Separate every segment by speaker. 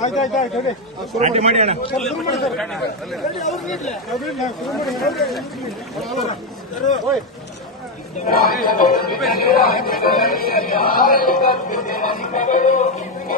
Speaker 1: ಆಯ್ತು ಆಯ್ತು ಆಯ್ತು ಮಾಡಿ ಅಣ್ಣ ಶುರು ಮಾಡಿ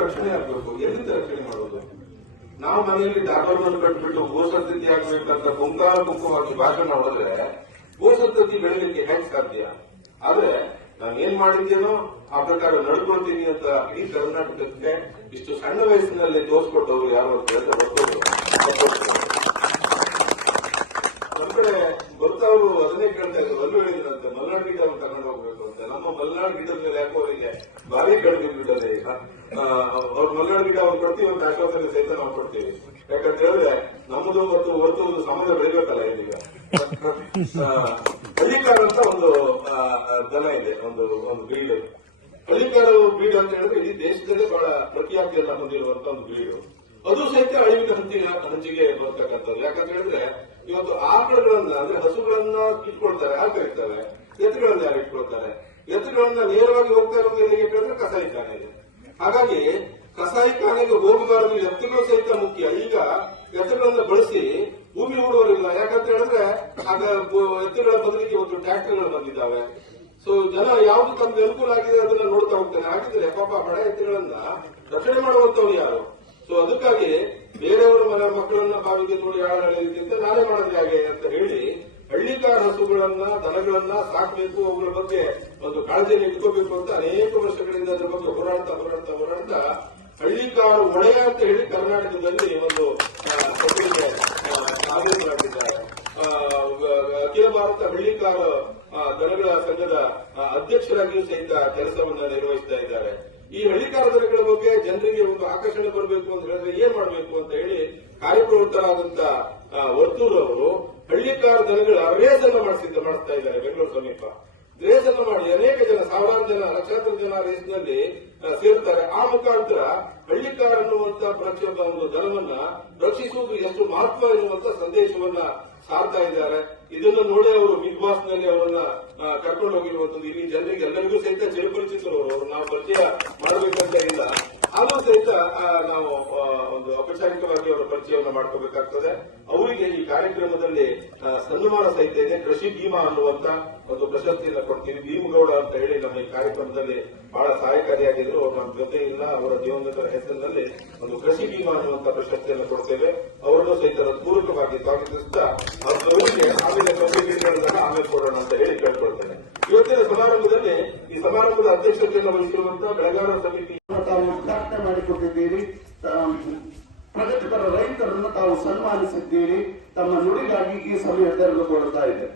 Speaker 2: ರಕ್ಷಣೆ ಆಗ್ಬೇಕು ಎಲ್ಲಿಂದ ರಕ್ಷಣೆ ಮಾಡೋದು ನಾವು ಮನೆಯಲ್ಲಿ ಡಾಕ್ಟರ್ಗಳನ್ನು ಕಟ್ಬಿಟ್ಟು ಗೋ ಸಂತತಿ ಆಗ್ಬೇಕಂತ ಕುಂಕಾಲ ಕುಂಕವಾಗಿ ಭಾಷಣ ಮಾಡಿದ್ರೆ ಗೋ ಸಂತತಿ ಬೆಳಿಲಿಕ್ಕೆ ಹೆಂಗ್ ಸಾಧ್ಯ? ಆದ್ರೆ ನಾನು ಏನ್ ಮಾಡಿದ್ದೇನೋ ಆ ಪ್ರಕಾರ ನಡ್ಕೊಳ್ತೀನಿ ಅಂತ ಇಡೀ ಕರ್ನಾಟಕಕ್ಕೆ ಇಷ್ಟು ಸಣ್ಣ ವಯಸ್ಸಿನಲ್ಲಿ ತೋರಿಸ್ಕೊಟ್ಟವರು ಯಾರು ಅಂತ ಹೇಳಿದ್ರೆ ಕಡೆ ಬರ್ತಾವ್ರು ಅದನ್ನೇ ಕೇಳ್ತಾ ಇದ್ರು ಅಲ್ಲೂ ಹೇಳಿದ್ರಂತೆ ಮಲ್ನಾಡ್ ಗಿಡ ತಗೊಂಡು ಹೋಗ್ಬೇಕು ಅಂತ. ನಮ್ಮ ಮಲ್ನಾಡ್ ಗಿಡದ ಮೇಲೆ ಯಾಕೋ ಅವರಿಗೆ ಬಾರಿ ಕಡಿಮೆ ಬಿಡದೆ ಈಗ. ಅವ್ರ ಮಲ್ನಾಡ್ ಗಿಡ ಅವ್ರು ಕೊಡ್ತೀವಿ ಒಂದು ಆಶ್ವಾಸನೆ ಸಹಿತ ನಾವು ಕೊಡ್ತೀವಿ. ಯಾಕಂತ ಹೇಳಿದ್ರೆ ನಮ್ಮದು ಮತ್ತು ಹೊರತು ಸಮಯ ಬೆಳಿಬೇಕಲ್ಲ ಇದೀಗ. ಆ, ಅಂತ ಒಂದು ದನ ಇದೆ ಒಂದು ಒಂದು ಬ್ರೀಡ್ ಹಳ್ಳಿಕಾರ ಬ್ರೀಡ್ ಅಂತ ಹೇಳಿದ್ರೆ ಇಡೀ ದೇಶದಲ್ಲೇ ಬಹಳ ಪ್ರಖ್ಯಾತಿಯನ್ನ ಹೊಂದಿರುವಂತ ಒಂದು ಬ್ರೀಡ್ ಅದು ಸಹಿತ ಅಳಿವಿನ ಹಂಚಿಗೆ ಹಂಚಿಗೆ ಬರ್ತಕ್ಕಂಥದ್ದು. ಯಾಕಂತ ಹೇಳಿದ್ರೆ ಇವತ್ತು ಆಕಳಗಳನ್ನ ಅಂದ್ರೆ ಹಸುಗಳನ್ನ ಇಟ್ಕೊಳ್ತಾರೆ ಯಾರು ಕರೀತಾರೆ ಎತ್ತುಗಳನ್ನ ಯಾರು ಇಟ್ಕೊಳ್ತಾರೆ? ಎತ್ತುಗಳನ್ನ ನೇರವಾಗಿ ಹೋಗ್ತಾ ಇರೋದು ಹೇಗೆ ಕೇಳಿದ್ರೆ ಕಸಾಯಿಖಾನೆ ಇದೆ. ಹಾಗಾಗಿ ಕಸಾಯಿಖಾನೆಗೆ ಹೋಗಬಾರದು ಎತ್ತುಗಳು ಸಹಿತ ಮುಖ್ಯ. ಈಗ ಎತ್ತುಗಳನ್ನ ಬಳಸಿ ಭೂಮಿ ಉಳುವರಿಲ್ಲ ಯಾಕಂತ ಹೇಳಿದ್ರೆ, ಆಗ ಎತ್ತುಗಳ ಬದಲಿಗೆ ಒಂದು ಟ್ರ್ಯಾಕ್ಟರ್ಗಳು ಬಂದಿದ್ದಾವೆ. ಸೊ ಜನ ಯಾವ್ದು ತಮ್ಗೆ ಅನುಕೂಲ ಆಗಿದೆ ಅದನ್ನ ನೋಡ್ತಾ ಹೋಗ್ತಾರೆ. ಹಾಗಿದ್ರೆ ಪಾಪ ಬಡ ಎತ್ತುಗಳನ್ನ ರಕ್ಷಣೆ ಮಾಡುವಂತವ್ರು ಯಾರು? ಸೊ ಅದಕ್ಕಾಗಿ ಬೇರೆಯವರ ಮನೆ ಮಕ್ಕಳನ್ನ ಬಾವಿಗೆ ನೋಡಿ ಆಳ ಎಳೆಯೋದಕ್ಕಿಂತ ನಾನೇ ಮಾಡಿದ್ರೆ ಹಾಗೆ ಅಂತ ಹೇಳಿ ಹಳ್ಳಿಕಾರ ಹಸುಗಳನ್ನ, ದನಗಳನ್ನ ಸಾಕಬೇಕು ಅವುಗಳ ಬಗ್ಗೆ ಒಂದು ಕಾಳಜಿಯಲ್ಲಿ ಇಟ್ಕೋಬೇಕು ಅಂತ ಅನೇಕ ವರ್ಷಗಳಿಂದ ಅದ್ರ ಬಗ್ಗೆ ಹೋರಾಡ್ತಾ ಹೋರಾಡ್ತಾ ಹೋರಾಡ್ತಾ ಹಳ್ಳಿಕಾರ ಒಡೆಯ ಅಂತ ಹೇಳಿ ಕರ್ನಾಟಕದಲ್ಲಿ ಒಂದು ಆ, ಸಭೆಗೆ, ಆ, ಆದೇಶರಾಗಿದ್ದಾರೆ ಆ, ವ- ಅಖಿಲ ಭಾರತ ಹಳ್ಳಿಕಾರ ಆ, ದನಗಳ ಸಂಘದ ಆ, ಅಧ್ಯಕ್ಷರಾಗಿಯೂ ಸಹಿತ ಕೆಲಸವನ್ನ ನಿರ್ವಹಿಸ್ತಾ ಇದ್ದಾರೆ. ಈ ಹಳ್ಳಿಕಾರ ದನಗಳ ಬಗ್ಗೆ ಜನರಿಗೆ ಒಂದು ಆಕರ್ಷಣೆ ಬರಬೇಕು ಅಂತ ಹೇಳಿದ್ರೆ ಏನ್ ಮಾಡಬೇಕು ಅಂತ ಹೇಳಿ ಕಾರ್ಯಪ್ರವೃತ್ತರಾದಂತ ಆ, ವರ್ತೂರ್ ಅವರು ಹಳ್ಳಿಕಾರ ದನಗಳ ರೇಸ್ ಅನ್ನು ಮಾಡಿಸಿದ್ದ ಮಾಡಿಸ್ತಾ ಇದ್ದಾರೆ ಬೆಂಗಳೂರು ಸಮೀಪ. ರೇಸ್ ಅನ್ನು ಮಾಡಿ ಅನೇಕ ಜನ, ಸಾವಿರಾರು ಜನ, ಲಕ್ಷಾಂತರ ಜನ ರೇಸ್ನಲ್ಲಿ ಸೇರ್ತಾರೆ ಆ ಮುಖಾಂತರ ಹಳ್ಳಿಕಾರ ಅನ್ನುವಂತ ಪ್ರತಿಯೊಬ್ಬ ಒಂದು ದಳವನ್ನ ರಕ್ಷಿಸುವುದು ಎಷ್ಟು ಮಹತ್ವ ಎನ್ನುವಂತ ಸಂದೇಶವನ್ನ ಸಾರ್ತಾ ಇದ್ದಾರೆ. ಇದನ್ನು ನೋಡಿ ಅವರು ಬಿಗ್ ಬಾಸ್ನಲ್ಲಿ ಅವರನ್ನ ಕರ್ಕೊಂಡು ಹೋಗಿರುವಂತದ್ದು ಇಲ್ಲಿ ಜನರಿಗೆ ಎಲ್ಲರಿಗೂ ಸಹಿತ ಚಿರಪರಿಚಿತರು ಅವರು ಅವ್ರು. ನಾವು ಪರಿಚಯ ಮಾಡಬೇಕಂತ ಇಲ್ಲ. ಆದರೂ ಸಹಿತ ನಾವು ಒಂದು ಔಪಚಾರಿಕವಾಗಿ ಅವರ ಪರಿಚಯವನ್ನು ಮಾಡ್ಕೋಬೇಕಾಗ್ತದೆ. ಅವರಿಗೆ ಈ ಕಾರ್ಯಕ್ರಮದಲ್ಲಿ ಸನ್ಮಾನ ಸಹಿತ ಇದೆ. ಕೃಷಿ ಭೀಮಾ ಅನ್ನುವಂತ ಒಂದು ಪ್ರಶಸ್ತಿಯನ್ನು ಕೊಡ್ತೀವಿ. ಭೀಮಗೌಡ ಅಂತ ಹೇಳಿ ನಮ್ಮ ಈ ಕಾರ್ಯಕ್ರಮದಲ್ಲಿ ಬಹಳ ಸಹಾಯಕಾರಿಯಾಗಿದ್ರು. ಅವರು ನಮ್ಮ ಜೊತೆ ಅವರ ಜೀವನದ ಹೆಸರಿನಲ್ಲಿ ಒಂದು ಕೃಷಿ ಭೀಮಾ ಅನ್ನುವಂತ ಪ್ರಶಸ್ತಿಯನ್ನು ಕೊಡ್ತೇವೆ. ಅವರನ್ನು ಸಹಿತ ಪೂರಕವಾಗಿ ಸ್ವಾಗತಿಸ್ತಾ ಅವರಿಗೆ ಆಮೇಲೆ ಆಮೇಲೆ ಕೊಡೋಣ ಅಂತ ಹೇಳಿ ಕೇಳ್ಕೊಳ್ತೇನೆ. ಇವತ್ತಿನ ಸಮಾರಂಭದಲ್ಲಿ ಈ ಸಮಾರಂಭದ ಅಧ್ಯಕ್ಷತೆಯನ್ನು ವಹಿಸಿರುವಂತಹ ಬೆಳಗಾವಿ ಸಮಿತಿ
Speaker 3: ತಾವು ಉದ್ಘಾಟನೆ ಮಾಡಿಕೊಟ್ಟಿದ್ದೀರಿ. ಪ್ರಗತಿಪರ ರೈತರನ್ನು ತಾವು ಸನ್ಮಾನಿಸಿದ್ದೀರಿ. ತಮ್ಮ ನುಡಿಗಾಗಿ ಈ ಸಭೆ ತೆರೆದುಕೊಳ್ಳುತ್ತಾ ಇದೆ.